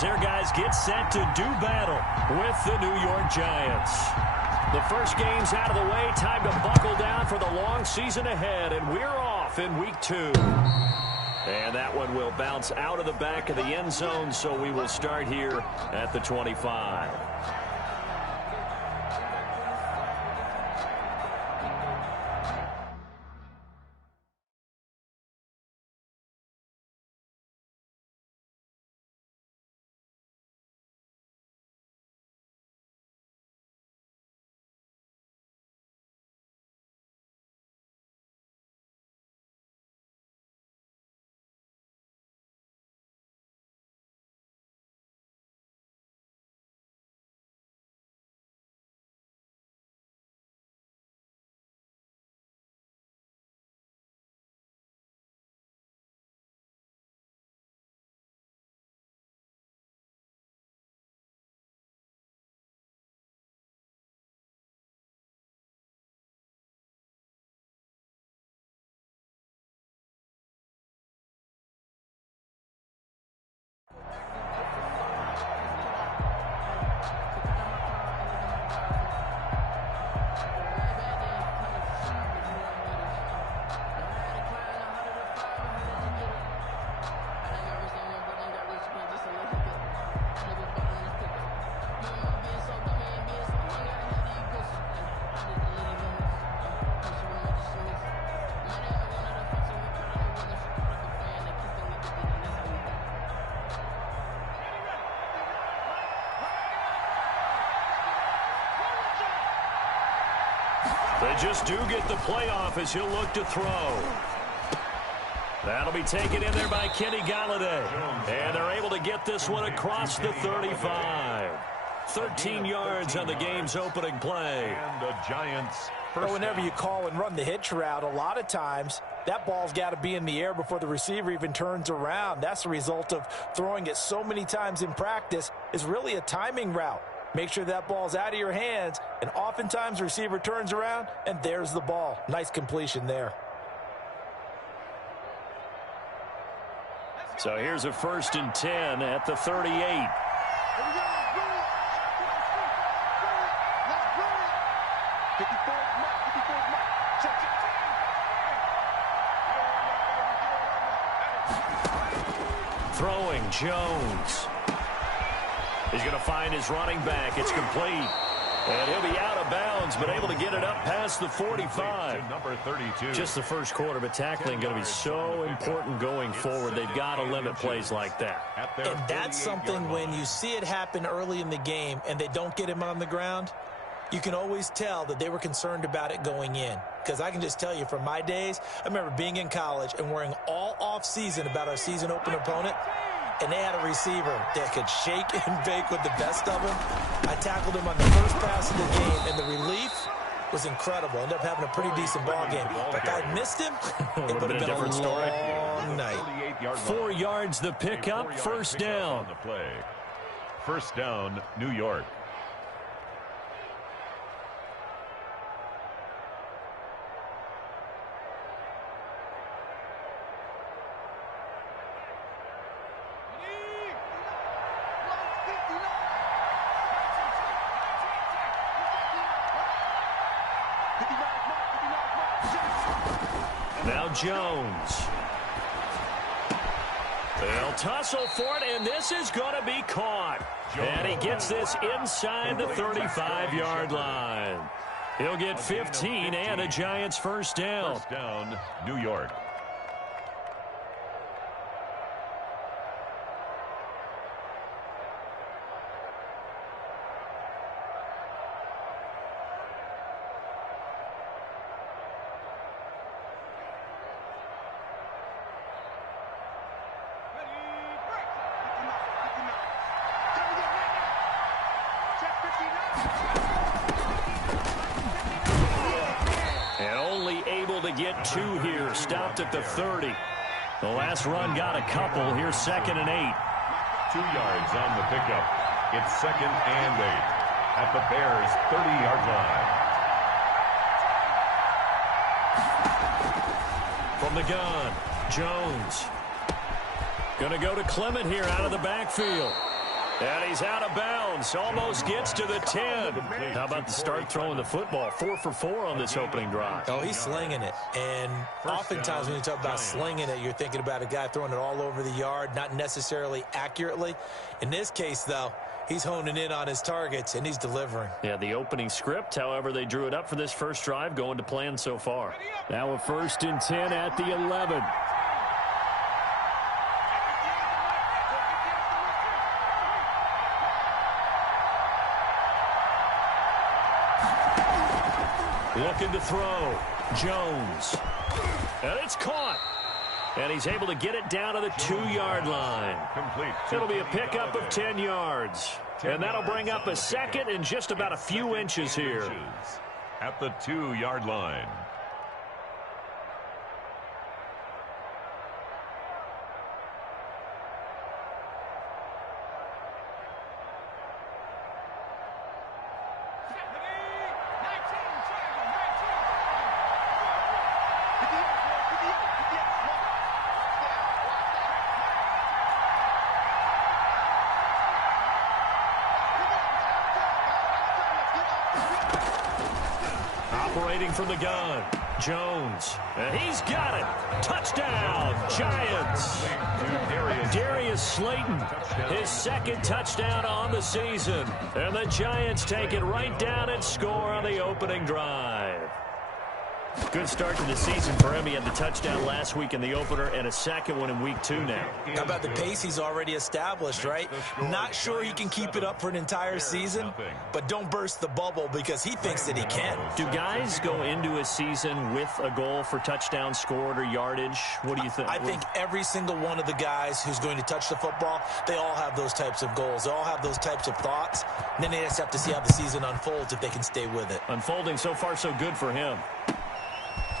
as their guys get set to do battle with the New York Giants. The first game's out of the way. Time to buckle down for the long season ahead, and we're off in week 2. And that one will bounce out of the back of the end zone, so we will start here at the 25. They just do get the playoff as he'll look to throw. That'll be taken in there by Kenny Galladay. And they're able to get this one across the 35. 13 yards on the game's opening play. And the Giants Well, whenever you call and run the hitch route, a lot of times that ball's got to be in the air before the receiver even turns around. That's the result of throwing it so many times in practice. Is really a timing route. Make sure that ball's out of your hands, and oftentimes the receiver turns around, and there's the ball. Nice completion there. So here's a 1st and 10 at the 38. Throwing, Jones. He's going to find his running back. It's complete. And he'll be out of bounds, but able to get it up past the 45. Number 32. Just the first quarter, but tackling going to be so important going forward. They've got to limit plays like that. And that's something when you see it happen early in the game and they don't get him on the ground, you can always tell that they were concerned about it going in. Because I can just tell you from my days, I remember being in college and worrying all off-season about our season opener opponent. And they had a receiver that could shake and bake with the best of them. I tackled him on the first pass of the game, and the relief was incredible. Ended up having a pretty decent ball game. But I missed him. It would have been a different story. Long night. 4 yards the pickup, first down. First down, New York. Now Jones. They'll tussle for it, and this is going to be caught. And he gets this inside the 35-yard line. He'll get 15 and a Giants first down. First down, New York. Get 2 here, stopped at the 30. The last run got a couple. Here's 2nd and 8. 2 yards on the pickup. It's 2nd and 8 at the Bears' 30-yard line. From the gun, Jones. Going to go to Clement here out of the backfield. And he's out of bounds. Almost gets to the 10. How about the start throwing the football? 4 for 4 on this opening drive. Oh, he's slinging it. And oftentimes when you talk about slinging it, you're thinking about a guy throwing it all over the yard, not necessarily accurately. In this case, though, he's honing in on his targets, and he's delivering. Yeah, the opening script, however, they drew it up for this first drive, going to plan so far. Now a 1st and 10 at the 11. Looking to throw. Jones. And it's caught. And he's able to get it down to the 2-yard line. Complete. It'll be a pickup of 10 yards. And that'll bring up a second and just about a few inches here. At the 2-yard line. Operating from the gun, Jones, and he's got it. Touchdown, Giants. Darius Slayton, his 2nd touchdown on the season. And the Giants take it right down and score on the opening drive. Good start to the season for him. He had the touchdown last week in the opener and a 2nd one in week 2 now. How about the pace he's already established, right? Not sure he can keep it up for an entire season, but don't burst the bubble because he thinks that he can. Do guys go into a season with a goal for touchdown scored or yardage? What do you think? I think every single one of the guys who's going to touch the football, they all have those types of goals. They all have those types of thoughts. And then they just have to see how the season unfolds if they can stay with it. Unfolding so far so good for him.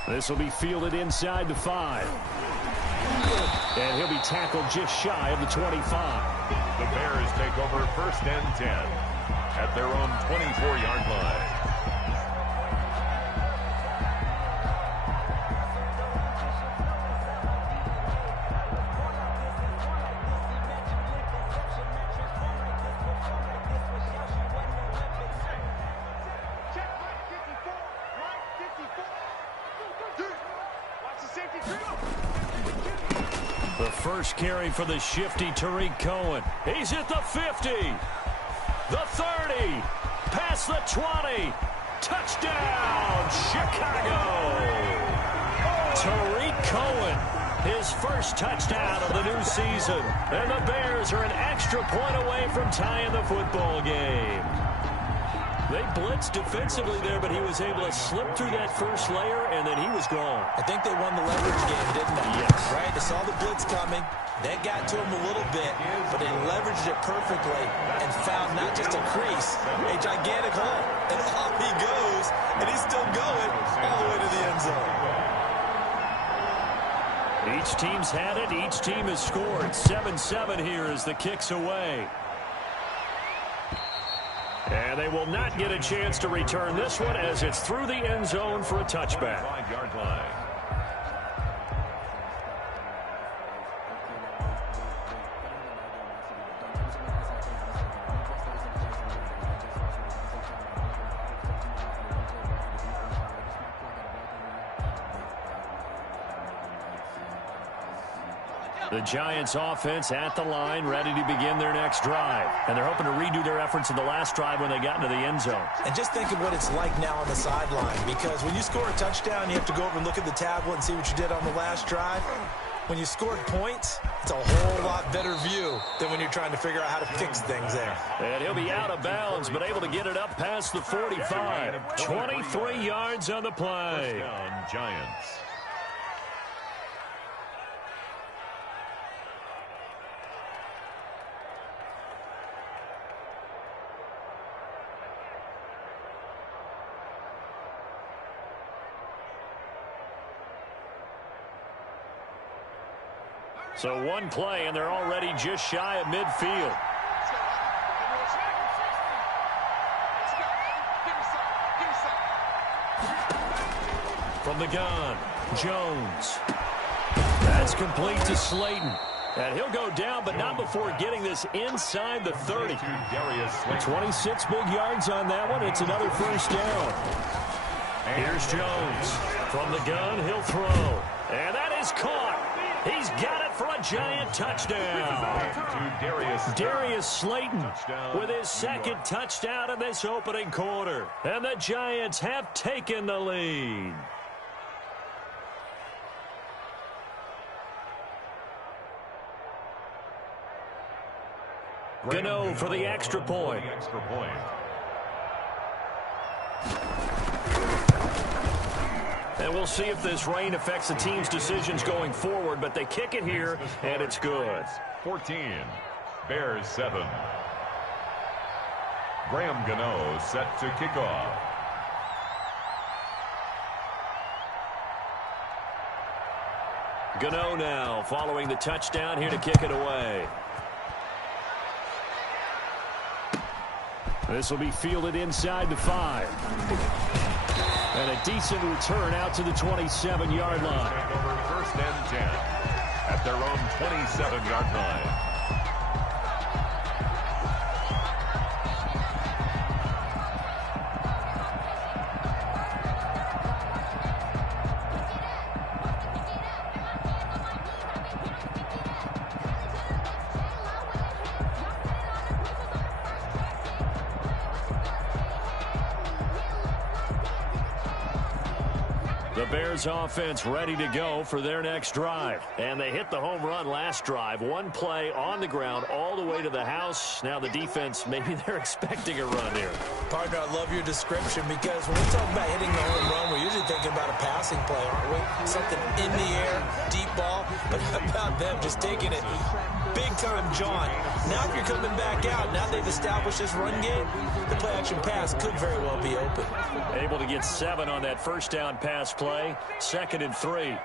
This will be fielded inside the 5. And he'll be tackled just shy of the 25. The Bears take over 1st and 10 at their own 24-yard line. The first carry for the shifty Tariq Cohen. He's at the 50. The 30. Past the 20. Touchdown, Chicago. Tariq Cohen, his first touchdown of the new season. And the Bears are an extra point away from tying the football game. They blitzed defensively there, but he was able to slip through that first layer, and then he was gone. I think they won the leverage game, didn't they? Yes. Right? They saw the blitz coming. That got to him a little bit, but they leveraged it perfectly and found not just a crease, a gigantic hole. And off he goes, and he's still going all the way to the end zone. Each team's had it. Each team has scored. 7-7 here as the kick's away. And they will not get a chance to return this one as it's through the end zone for a touchback. 5-yard line. The Giants offense at the line, ready to begin their next drive. And they're hoping to redo their efforts in the last drive when they got into the end zone. And just think of what it's like now on the sideline, because when you score a touchdown, you have to go over and look at the tablet and see what you did on the last drive. When you scored points, it's a whole lot better view than when you're trying to figure out how to fix things there. And he'll be out of bounds, but able to get it up past the 45. 23 yards on the play. First down, Giants. So one play, and they're already just shy of midfield. From the gun, Jones. That's complete to Slayton. And he'll go down, but not before getting this inside the 30. 26 big yards on that one. It's another first down. Here's Jones. From the gun, he'll throw. And that is caught. He's got it for a Giant touchdown. Darius Slayton with his second touchdown in this opening quarter. And the Giants have taken the lead. Gano for the extra point. And we'll see if this rain affects the team's decisions going forward, but they kick it here, and it's good. 14, Bears 7. Graham Gano set to kick off. Gano now following the touchdown here to kick it away. This will be fielded inside the 5. And a decent return out to the 27-yard line. Over 1st and 10 at their own 27-yard line. The Bears offense ready to go for their next drive. And they hit the home run last drive. One play on the ground all the way to the house. Now the defense, maybe they're expecting a run here. Partner, I love your description because when we talk about hitting the home run, we're usually thinking about a passing play, aren't we? Something in the air, deep ball. But how about them just taking it big time, John? Now if you're coming back out, now they've established this run game, the play-action pass could very well be open. Able to get 7 on that first down pass play. 2nd and 3.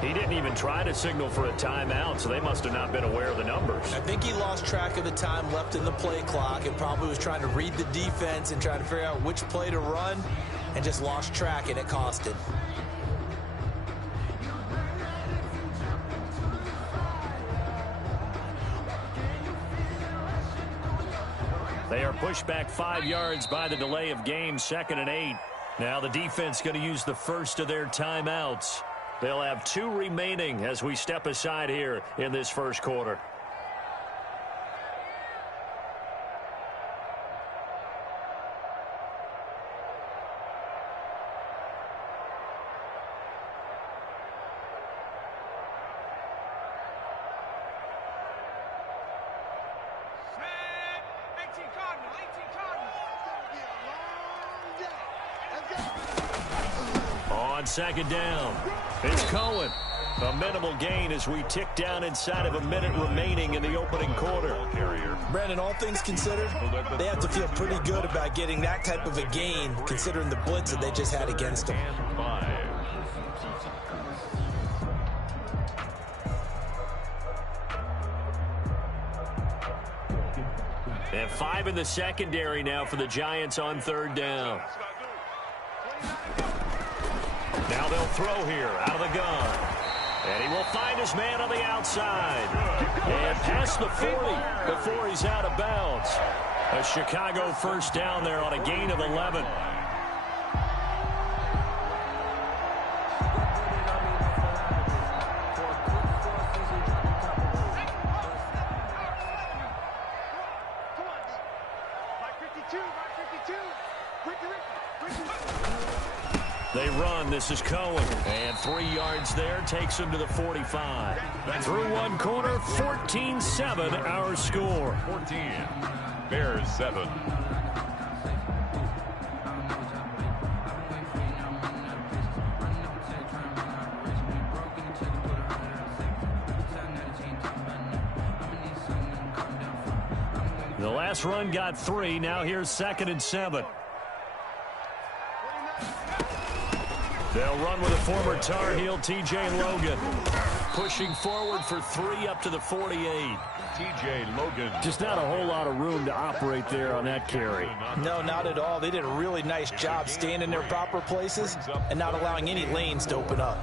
He didn't even try to signal for a timeout, so they must have not been aware of the numbers. I think he lost track of the time left in the play clock and probably was trying to read the defense and trying to figure out which play to run and just lost track, and it cost him. They are pushed back 5 yards by the delay of game, 2nd and 8. Now the defense going to use the first of their timeouts. They'll have 2 remaining as we step aside here in this first quarter. On 2nd down, it's Cohen. A minimal gain as we tick down inside of a minute remaining in the opening quarter. Brandon, all things considered, they have to feel pretty good about getting that type of a gain considering the blitz that they just had against them. And 5 in the secondary now for the Giants on 3rd down. Now they'll throw here out of the gun. And he will find his man on the outside. And past the 40 before he's out of bounds. A Chicago first down there on a gain of 11. They run. This is Cohen. And 3 yards there takes him to the 45. Through one quarter, 14-7 our score. 14, Bears 7. The last run got 3. Now here's 2nd and 7. They'll run with a former Tar Heel, T.J. Logan. pushing forward for 3 up to the 48. T.J. Logan. Just not a whole lot of room to operate there on that carry. No, not at all. They did a really nice job staying in their proper places and not allowing any lanes to open up.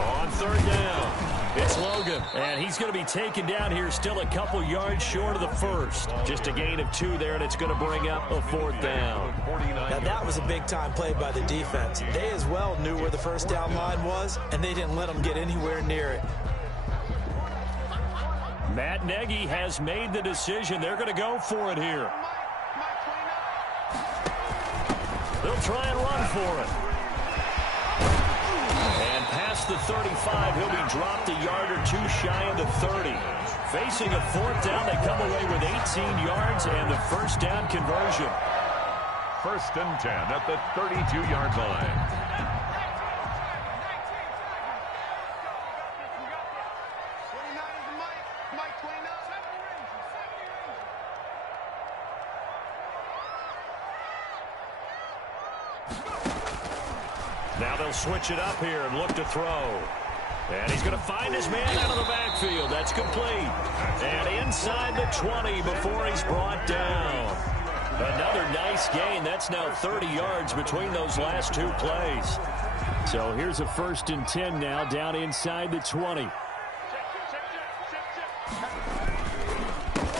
On 3rd down, it's Logan, and he's going to be taken down here still a couple yards short of the first. Just a gain of 2 there, and it's going to bring up a 4th down. Now, that was a big-time play by the defense. They as well knew where the first down line was, and they didn't let them get anywhere near it. Matt Nagy has made the decision. They're going to go for it here. They'll try and run for it. And past the 35, he'll be dropped a yard or 2 shy of the 30. Facing a 4th down, they come away with 18 yards and the first down conversion. 1st and 10 at the 32-yard line. Now they'll switch it up here and look to throw. And he's going to find his man out of the backfield. That's complete. And inside the 20 before he's brought down. Another nice gain. That's now 30 yards between those last 2 plays. So here's a 1st and 10 now down inside the 20.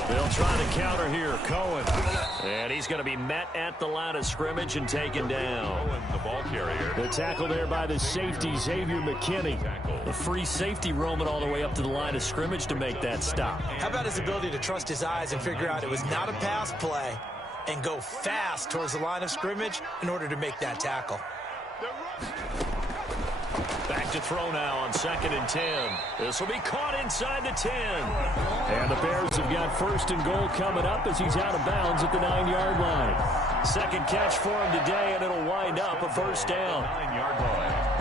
They'll try to counter here. Cohen. And he's going to be met at the line of scrimmage and taken down. Cohen, the ball carrier. The tackle there by the safety, Xavier McKinney. The free safety roaming all the way up to the line of scrimmage to make that stop. How about his ability to trust his eyes and figure out it was not a pass play and go fast towards the line of scrimmage in order to make that tackle. Back to throw now on 2nd and 10. This will be caught inside the 10. And the Bears have got 1st and goal coming up as he's out of bounds at the 9-yard line. Second catch for him today, and it'll wind up a first down. 9-yard line.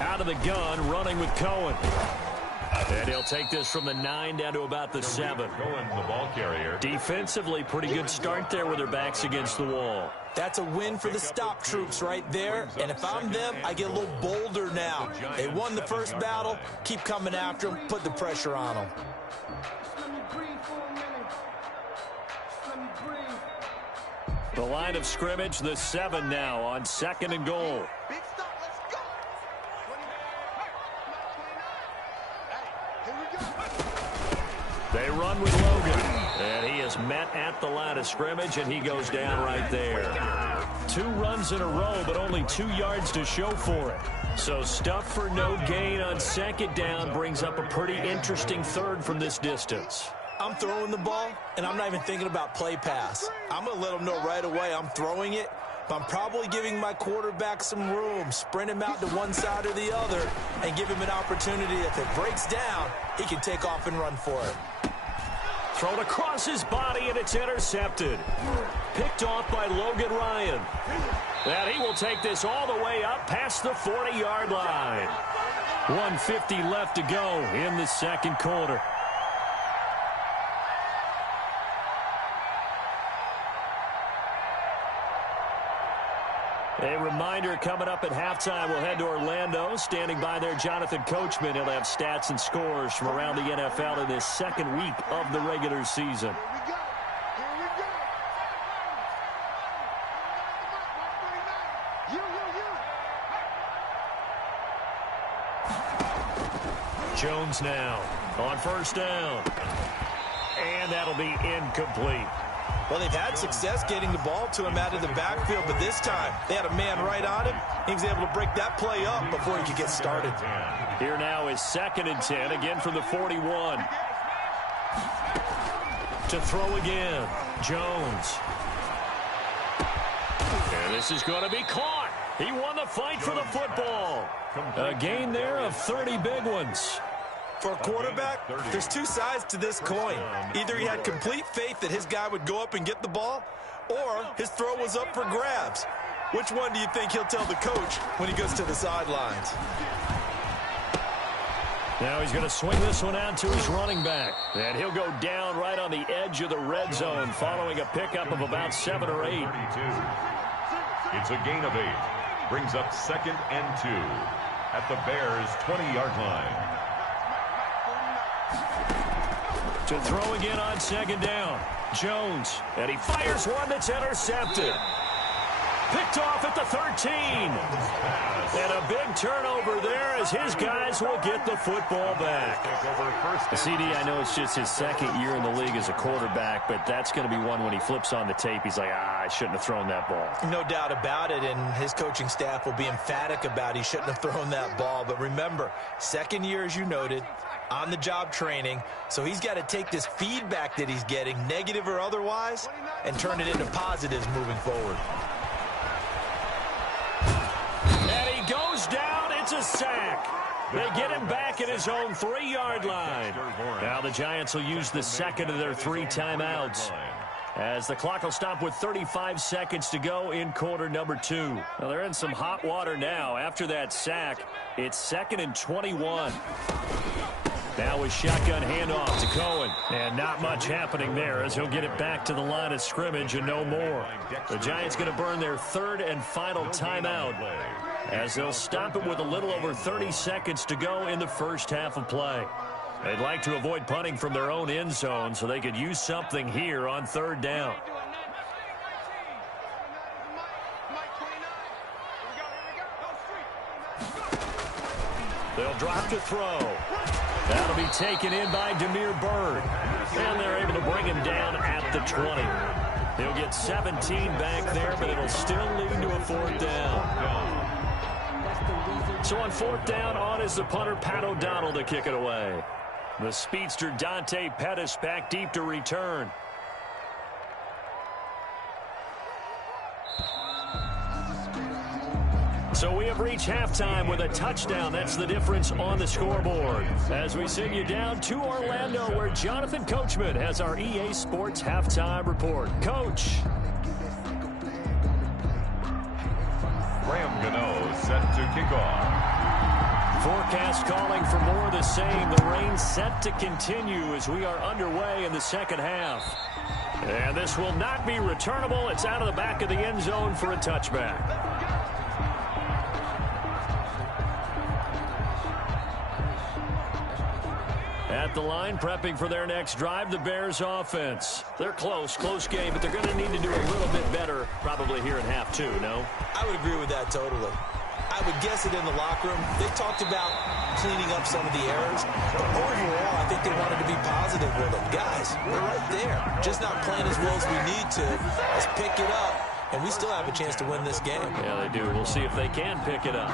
Out of the gun, running with Cohen. And he'll take this from the 9 down to about the 7. Cohen, the ball carrier. Defensively, pretty good start there with their backs against the wall. That's a win for the stop troops right there. And if I'm them, I get a little bolder now. They won the first battle. Keep coming after them. Put the pressure on them. The line of scrimmage, the 7 now on 2nd and goal. They run with Logan, and he is met at the line of scrimmage, and he goes down right there. 2 runs in a row, but only 2 yards to show for it. So stuff for no gain on 2nd down brings up a pretty interesting 3rd from this distance. I'm throwing the ball, and I'm not even thinking about play pass. I'm going to let them know right away I'm throwing it, but I'm probably giving my quarterback some room, sprint him out to one side or the other, and give him an opportunity. If it breaks down, he can take off and run for it. Thrown across his body, and it's intercepted. Picked off by Logan Ryan. And he will take this all the way up past the 40-yard line. 1:50 left to go in the 2nd quarter. A reminder coming up at halftime, we'll head to Orlando. Standing by there, Jonathan Coachman. He'll have stats and scores from around the NFL in this 2nd week of the regular season. Jones now on 1st down. And that'll be incomplete. Well, they've had success getting the ball to him out of the backfield, but this time they had a man right on him. He was able to break that play up before he could get started. Here now is 2nd and 10, again from the 41. To throw again, Jones. And this is going to be caught. He won the fight for the football. A gain there of 30 big ones. For a quarterback, there's 2 sides to this coin. Either he had complete faith that his guy would go up and get the ball, or his throw was up for grabs. Which one do you think he'll tell the coach when he goes to the sidelines? Now he's going to swing this one out to his running back. And he'll go down right on the edge of the red zone following a pickup of about 7 or 8. It's a gain of 8. Brings up 2nd and 2 at the Bears' 20-yard line. To throw again on 2nd down. Jones. And he fires one that's intercepted. Picked off at the 13. And a big turnover there as his guys will get the football back. CD, I know it's just his 2nd year in the league as a quarterback, but that's going to be one when he flips on the tape. He's like, I shouldn't have thrown that ball. No doubt about it, and his coaching staff will be emphatic about he shouldn't have thrown that ball. But remember, 2nd year, as you noted, on-the-job training, so he's got to take this feedback that he's getting, negative or otherwise, and turn it into positives moving forward. And he goes down. It's a sack. They get him back at his own 3-yard line. Now the Giants will use the 2nd of their 3 timeouts, as the clock will stop with 35 seconds to go in quarter number 2. Well, they're in some hot water now. After that sack, it's 2nd and 21. Now a shotgun handoff to Cohen. And not much happening there as he'll get it back to the line of scrimmage and no more. The Giants going to burn their 3rd and final timeout, as they'll stop it with a little over 30 seconds to go in the first half of play. They'd like to avoid punting from their own end zone so they could use something here on 3rd down. They'll drop to throw. That'll be taken in by Damiere Byrd. And they're able to bring him down at the 20. He'll get 17 back there, but it'll still lead to a 4th down. So on 4th down, on is the punter, Pat O'Donnell, to kick it away. The speedster Dante Pettis back deep to return. So we have reached halftime with a touchdown. That's the difference on the scoreboard. As we send you down to Orlando, where Jonathan Coachman has our EA Sports halftime report. Coach. Graham Gano set to kick off. Forecast calling for more of the same. The rain set to continue as we are underway in the 2nd half. And this will not be returnable. It's out of the back of the end zone for a touchback. At the line, prepping for their next drive, the Bears offense. They're close game, but they're going to need to do a little bit better probably here in half 2, no? I would agree with that totally. I would guess it in the locker room. They talked about cleaning up some of the errors. But overall, I think they wanted to be positive with them. Guys, we're right there. Just not playing as well as we need to. Let's pick it up, and we still have a chance to win this game. Yeah, they do. We'll see if they can pick it up.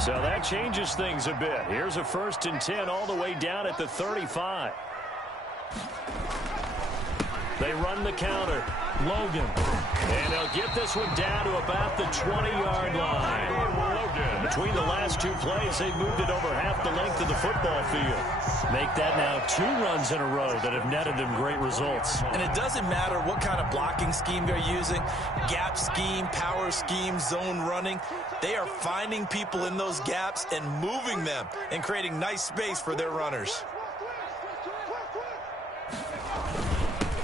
So that changes things a bit. Here's a 1st and 10 all the way down at the 35. They run the counter. Logan. And they'll get this one down to about the 20-yard line. Logan. Between the last 2 plays, they've moved it over half the length of the football field. Make that now 2 runs in a row that have netted them great results. And it doesn't matter what kind of blocking scheme they're using, gap scheme, power scheme, zone running. They are finding people in those gaps and moving them and creating nice space for their runners.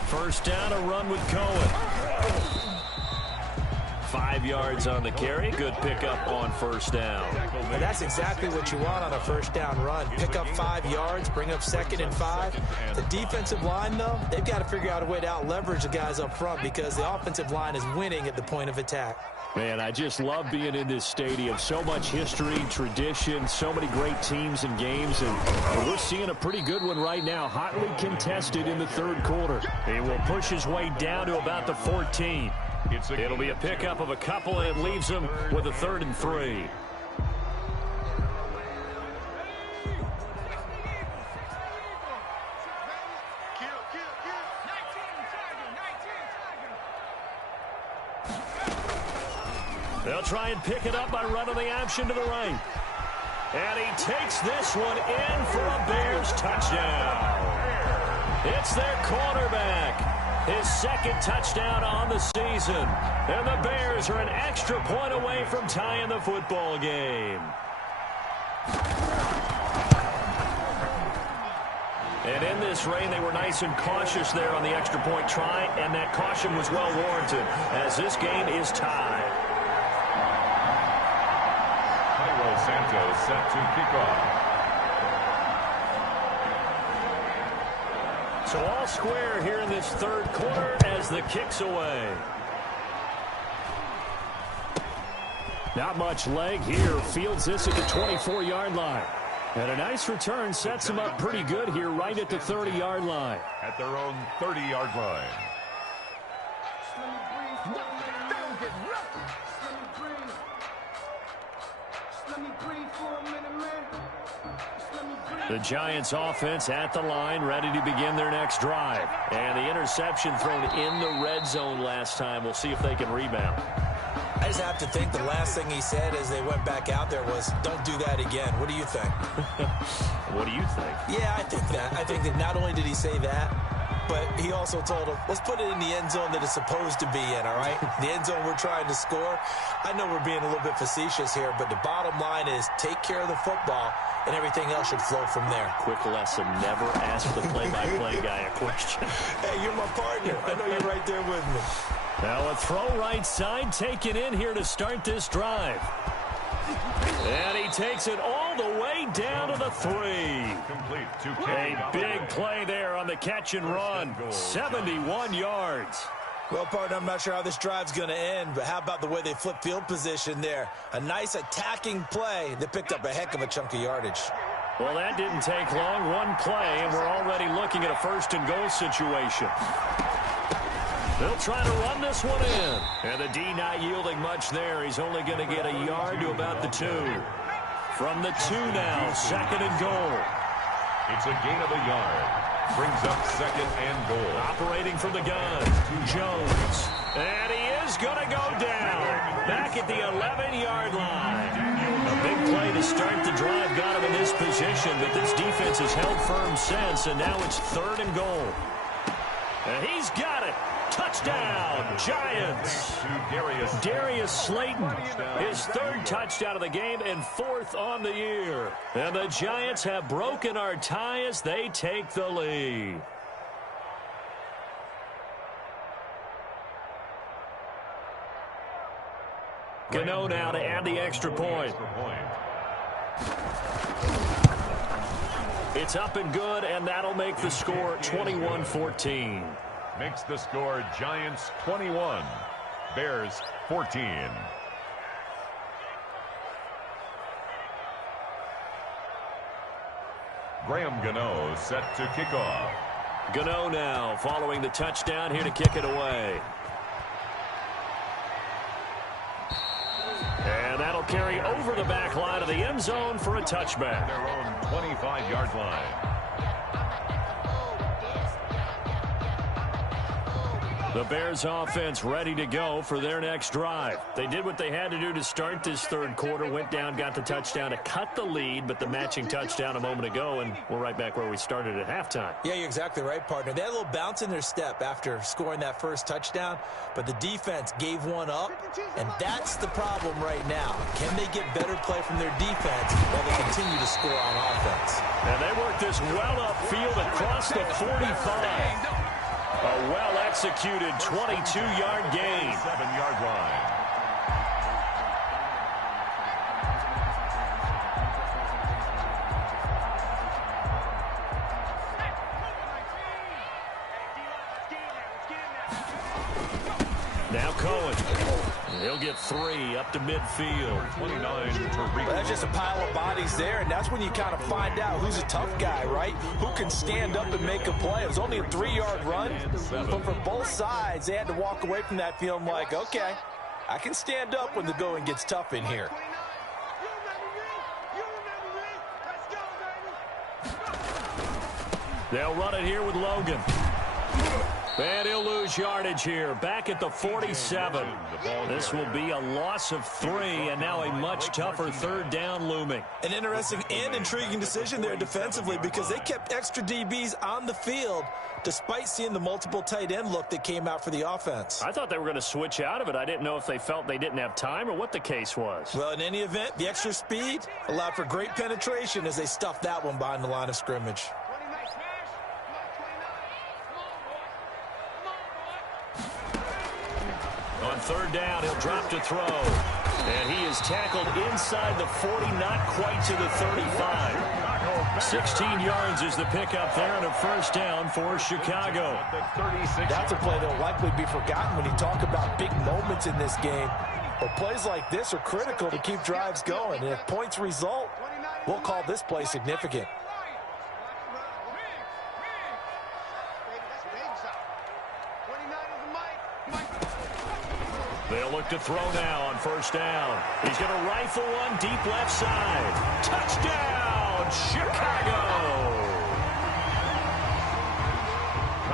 1st down, a run with Cohen. 5 yards on the carry. Good pickup on 1st down. And that's exactly what you want on a 1st down run. Pick up 5 yards, bring up 2nd and 5. The defensive line, though, they've got to figure out a way to out-leverage the guys up front because the offensive line is winning at the point of attack. Man, I just love being in this stadium. So much history, tradition, so many great teams and games, and we're seeing a pretty good one right now. Hotly contested in the 3rd quarter. He will push his way down to about the 14. It'll be a pickup of a couple, and it leaves him with a 3rd and 3. They'll try and pick it up by running the option to the right. And he takes this one in for a Bears touchdown. It's their quarterback. his second touchdown on the season. And the Bears are an extra point away from tying the football game. And in this rain, they were nice and cautious there on the extra point try, and that caution was well warranted as this game is tied. Santos set to kick off. So all square here in this third quarter as the kick's away. Not much leg here. Fields this at the 24-yard line. And a nice return sets him up pretty good here right at the 30-yard line. At their own 30-yard line. The Giants offense at the line, ready to begin their next drive. And the interception thrown in the red zone last time. We'll see if they can rebound. I just have to think the last thing he said as they went back out there was, don't do that again. What do you think? What do you think? Yeah, I think that. I think that not only did he say that, but he also told him, let's put it in the end zone that it's supposed to be in, all right? The end zone we're trying to score. I know we're being a little bit facetious here, but the bottom line is take care of the football, and everything else should flow from there. Quick lesson, never ask the play-by-play guy a question. Hey, you're my partner. I know you're right there with me. Now a throw right side taken in here to start this drive. And he takes it all the way down to the 3. Complete to A big play there on the catch and run. 71 yards. Well, partner, I'm not sure how this drive's going to end, but how about the way they flip field position there? A nice attacking play that picked up a heck of a chunk of yardage. Well, that didn't take long. One play, and we're already looking at a first-and-goal situation. They'll try to run this one in. And the D not yielding much there. He's only going to get a yard to about the 2. From the 2 now, second and goal. It's a gain of a yard. Brings up second and goal. Operating from the gun, Jones. And he is going to go down. Back at the 11-yard line. A big play to start the drive got him in this position, but this defense has held firm since, and now it's third and goal. And he's got it. Touchdown, Giants. Darius Slayton, his third touchdown of the game and 4th on the year. And the Giants have broken our tie as they take the lead. Gano now to add the extra point. It's up and good, and that'll make the score 21-14. Makes the score Giants 21, Bears 14. Graham Gano set to kick off. Gano now following the touchdown here to kick it away. And that'll carry over the back line of the end zone for a touchback. Their own 25-yard line. The Bears offense ready to go for their next drive. They did what they had to do to start this third quarter, went down, got the touchdown to cut the lead, but the matching touchdown a moment ago, and we're right back where we started at halftime. Yeah, you're exactly right, partner. They had a little bounce in their step after scoring that first touchdown, but the defense gave one up, and that's the problem right now. Can they get better play from their defense while they continue to score on offense? And they work this well upfield across the 45. A well-executed 22-yard gain. 7-yard line. Now Cohen. He'll get 3 up to midfield. 29 to Rico. Well, that's just a pile of bodies there, and that's when you kind of find out who's a tough guy, right? Who can stand up and make a play. It was only a 3-yard run, but for both sides, they had to walk away from that feeling like, okay, I can stand up when the going gets tough in here. They'll run it here with Logan. And he'll lose yardage here. Back at the 47. This will be a loss of 3, and now a much tougher third down looming. An interesting and intriguing decision there defensively because they kept extra DBs on the field despite seeing the multiple tight end look that came out for the offense. I thought they were going to switch out of it. I didn't know if they felt they didn't have time or what the case was. Well, in any event, the extra speed allowed for great penetration as they stuffed that one behind the line of scrimmage. On third down, he'll drop to throw. And he is tackled inside the 40, not quite to the 35. 16 yards is the pickup there and a first down for Chicago. That's a play that will likely be forgotten when you talk about big moments in this game. But plays like this are critical to keep drives going. And if points result, we'll call this play significant. They'll look to throw now on first down. He's going to rifle one deep left side. Touchdown, Chicago!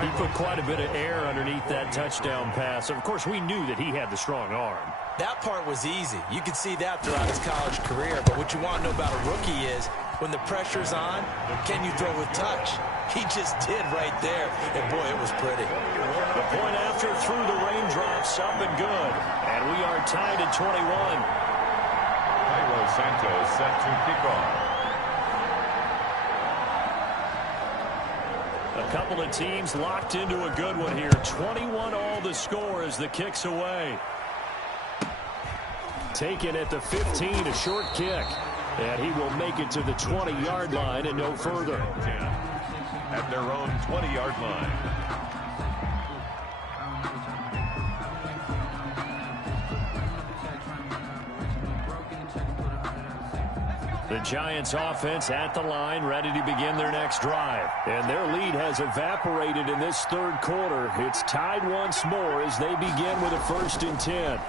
He put quite a bit of air underneath that touchdown pass. Of course, we knew that he had the strong arm. That part was easy. You could see that throughout his college career. But what you want to know about a rookie is when the pressure's on, can you throw with touch? He just did right there. And, boy, it was pretty. The point after through the raindrops, up and good. And we are tied at 21. Cairo Santos set to kick off. A couple of teams locked into a good one here. 21 all the score as the kick's away. Taken at the 15, a short kick. And he will make it to the 20-yard line and no further. At their own 20-yard line. The Giants offense at the line, ready to begin their next drive. And their lead has evaporated in this third quarter. It's tied once more as they begin with a 1st and 10.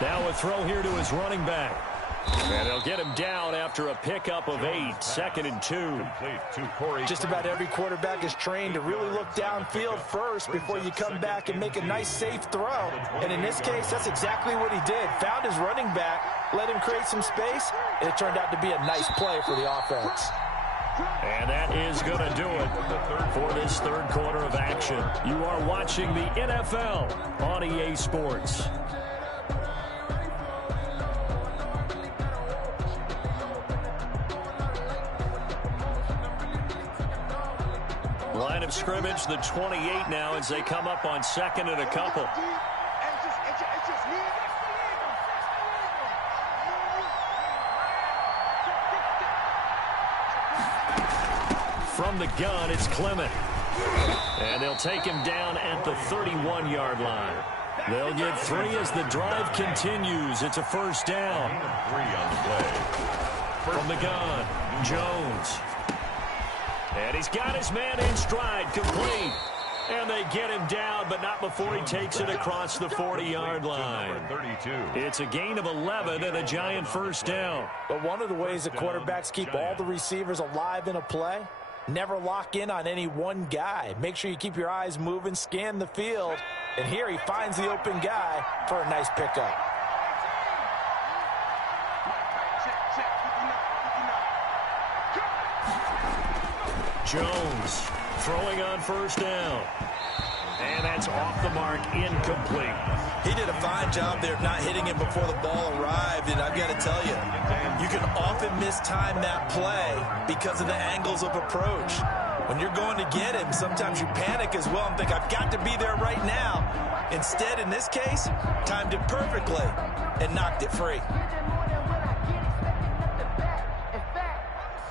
Now a throw here to his running back. And they'll get him down after a pickup of 8, 2nd and 2. Just about every quarterback is trained to really look downfield first before you come back and make a nice, safe throw. And in this case, that's exactly what he did. Found his running back, let him create some space, and it turned out to be a nice play for the offense. And that is going to do it for this third quarter of action. You are watching the NFL on EA Sports. Line of scrimmage, the 28 now as they come up on 2nd and a couple. From the gun, it's Clement. And they'll take him down at the 31-yard line. They'll get 3 as the drive continues. It's a first down. 3 on the play. From the gun, Jones. And he's got his man in stride, complete. And they get him down, but not before he takes it across the 40-yard line. 32. It's a gain of 11 and a Giant first down. But one of the ways the quarterbacks keep all the receivers alive in a play, never lock in on any one guy. Make sure you keep your eyes moving, scan the field. And here he finds the open guy for a nice pickup. Jones throwing on first down. And that's off the mark, incomplete. He did a fine job there of not hitting him before the ball arrived, and I've got to tell you, you can often mistime that play because of the angles of approach. When you're going to get him, sometimes you panic as well and think, I've got to be there right now. Instead, in this case, timed it perfectly and knocked it free.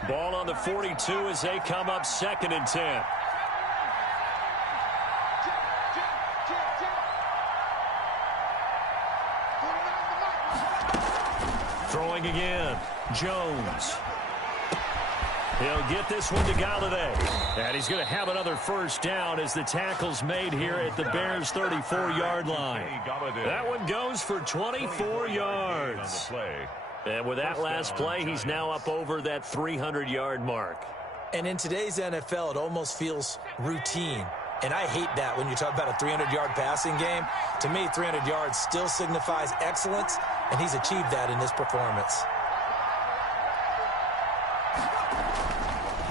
Ball on the 42 as they come up 2nd and 10. Throwing again, Jones. He'll get this one to Galladay. And he's going to have another first down as the tackle's made here at the Bears' 34-yard line. That one goes for 24 yards. And with that last play, he's now up over that 300-yard mark. And in today's NFL, it almost feels routine. And I hate that when you talk about a 300-yard passing game. To me, 300 yards still signifies excellence, and he's achieved that in this performance.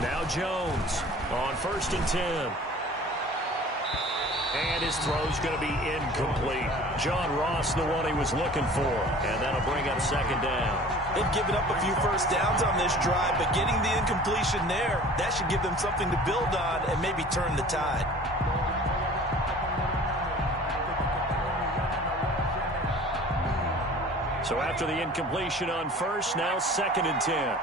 Now Jones on 1st and 10. And his throw's going to be incomplete. John Ross, the one he was looking for. And that'll bring up 2nd down. They've given up a few first downs on this drive, but getting the incompletion there, that should give them something to build on and maybe turn the tide. So after the incompletion on 1st, now 2nd and 10.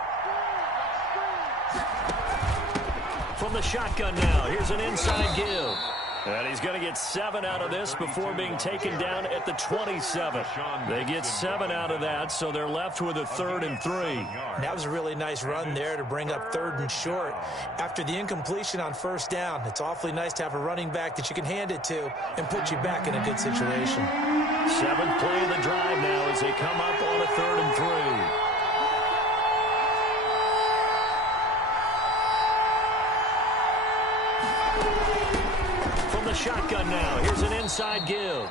From the shotgun now, here's an inside give. And he's going to get 7 out of this before being taken down at the 27. They get 7 out of that, so they're left with a 3rd and 3. That was a really nice run there to bring up 3rd and short. After the incompletion on 1st down, it's awfully nice to have a running back that you can hand it to and put you back in a good situation. 7th play of the drive now as they come up on a 3rd and 3. Shotgun now. Here's an inside give.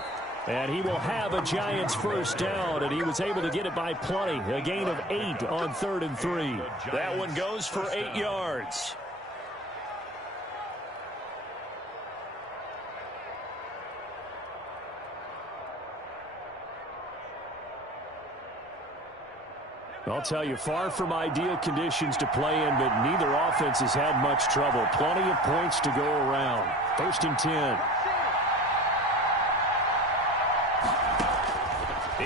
And he will have a Giants 1st down, and he was able to get it by plenty. A gain of 8 on 3rd and 3. That one goes for 8 yards. I'll tell you, far from ideal conditions to play in, but neither offense has had much trouble. Plenty of points to go around. 1st and 10.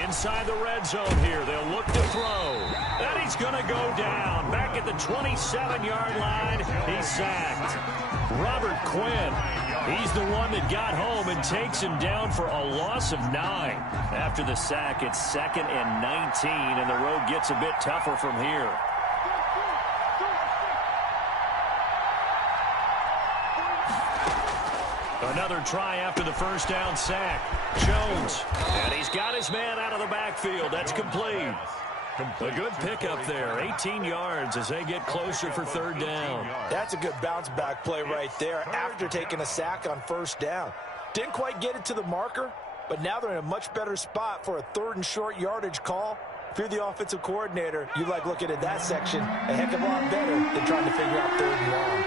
Inside the red zone here. They'll look to throw. And he's going to go down. Back at the 27-yard line. He's sacked. Robert Quinn. He's the one that got home and takes him down for a loss of 9. After the sack, it's 2nd and 19, and the road gets a bit tougher from here. Another try after the 1st down sack. Jones, and he's got his man out of the backfield. That's complete. A good pickup there, 18 yards as they get closer for 3rd down. That's a good bounce-back play right there after taking a sack on 1st down. Didn't quite get it to the marker, but now they're in a much better spot for a 3rd and short yardage call. If you're the offensive coordinator, you like looking at that section a heck of a lot better than trying to figure out 3rd and long.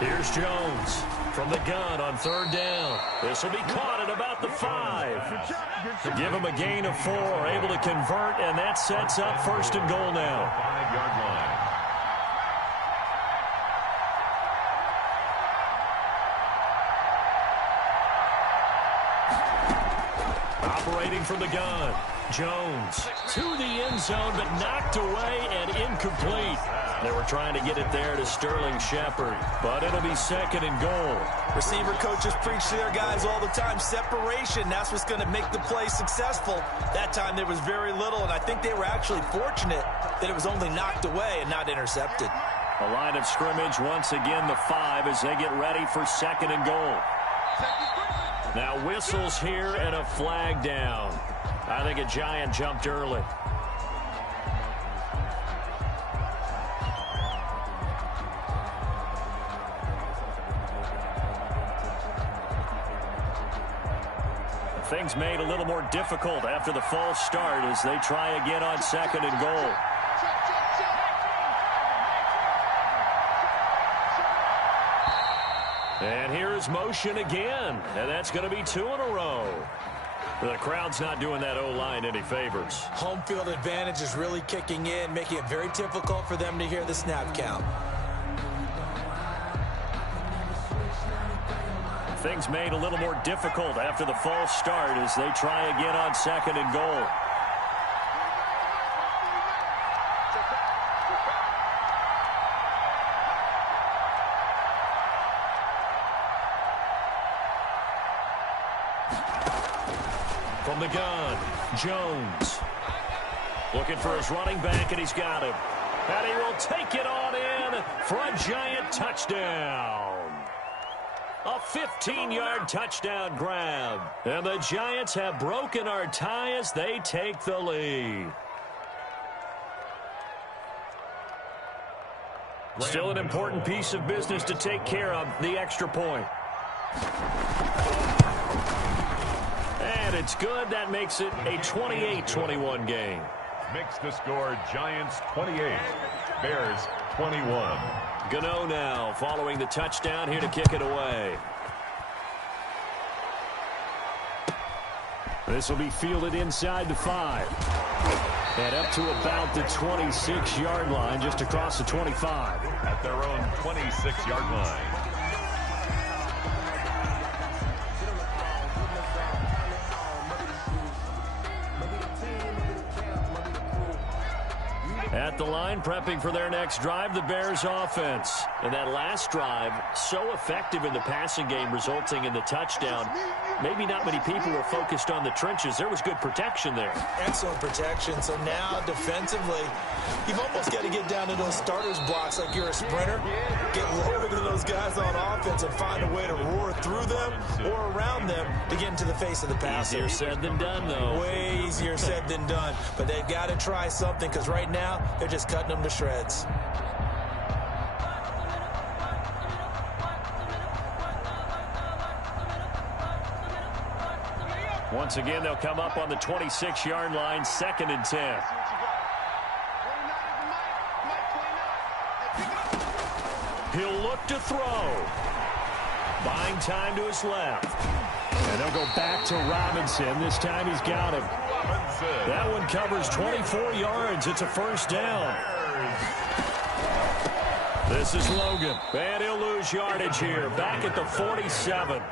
Here's Jones from the gun on 3rd down. This will be caught at about the 5. Give him a gain of 4, able to convert, and that sets up 1st and goal now. 5-yard line. Operating from the gun. Jones to the end zone, but knocked away and incomplete. They were trying to get it there to Sterling Shepard, but it'll be 2nd and goal. Receiver coaches preach to their guys all the time. Separation, that's what's going to make the play successful. That time there was very little, and I think they were actually fortunate that it was only knocked away and not intercepted. A line of scrimmage once again, the 5, as they get ready for 2nd and goal. Now whistles here and a flag down. I think a Giant jumped early. Things made a little more difficult after the false start as they try again on 2nd and goal. And here's motion again, and that's going to be 2 in a row. The crowd's not doing that O-line any favors. Home field advantage is really kicking in, making it very difficult for them to hear the snap count. Things made a little more difficult after the false start as they try again on 2nd and goal. From the gun, Jones. Looking for his running back, and he's got him. And he will take it on in for a Giant touchdown. A 15-yard touchdown grab. And the Giants have broken our tie as they take the lead. Still an important piece of business to take care of, the extra point. And it's good. That makes it a 28-21 game. Makes the score Giants 28, Bears 21. Gano now following the touchdown here to kick it away. This will be fielded inside the 5. And up to about the 26-yard line, just across the 25. At their own 26-yard line. At the line, prepping for their next drive, the Bears offense. And that last drive, so effective in the passing game, resulting in the touchdown. Maybe not many people were focused on the trenches. There was good protection there. Excellent protection. So now, defensively, you've almost got to get down to those starters blocks like you're a sprinter. Get lower than those guys on offense and find a way to roar through them or around them to get into the face of the passer. Easier said than done, though. Way easier said than done. But they've got to try something because right now, they're just cutting them to shreds. Once again, they'll come up on the 26-yard line, 2nd and 10. He'll look to throw. Buying time to his left. And they'll go back to Robinson. This time he's got him. That one covers 24 yards. It's a first down. This is Logan. And he'll lose yardage here. Back at the 47.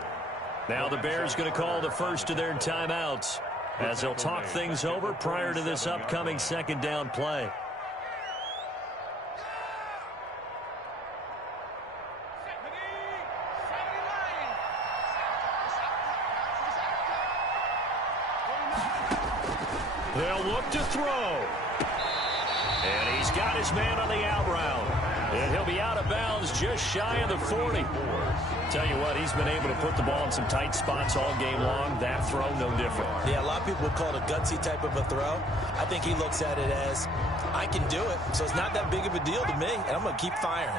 Now the Bears going to call the first of their timeouts as they'll talk things over prior to this upcoming 2nd down play. They'll look to throw. And he's got his man on the out route. And he'll be out of bounds just shy of the 40. Tell you what, he's been able to put the ball in some tight spots all game long. That throw, no different. Yeah, a lot of people would call it a gutsy type of a throw. I think he looks at it as, I can do it, so it's not that big of a deal to me, and I'm going to keep firing.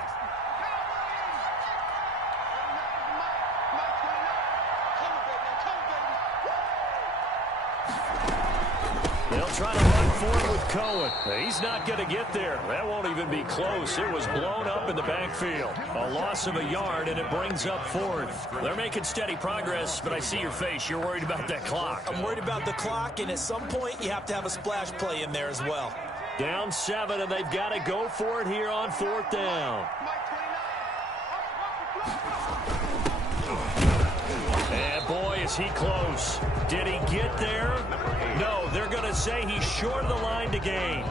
They'll try to run for it with Cohen. He's not going to get there. That won't even be close. It was blown up in the backfield. A loss of a yard, and it brings up 4th. They're making steady progress, but I see your face. You're worried about that clock. I'm worried about the clock, and at some point, you have to have a splash play in there as well. Down 7, and they've got to go for it here on 4th down. And boy, is he close. Did he get there? No, they're going to say he's short of the line to gain.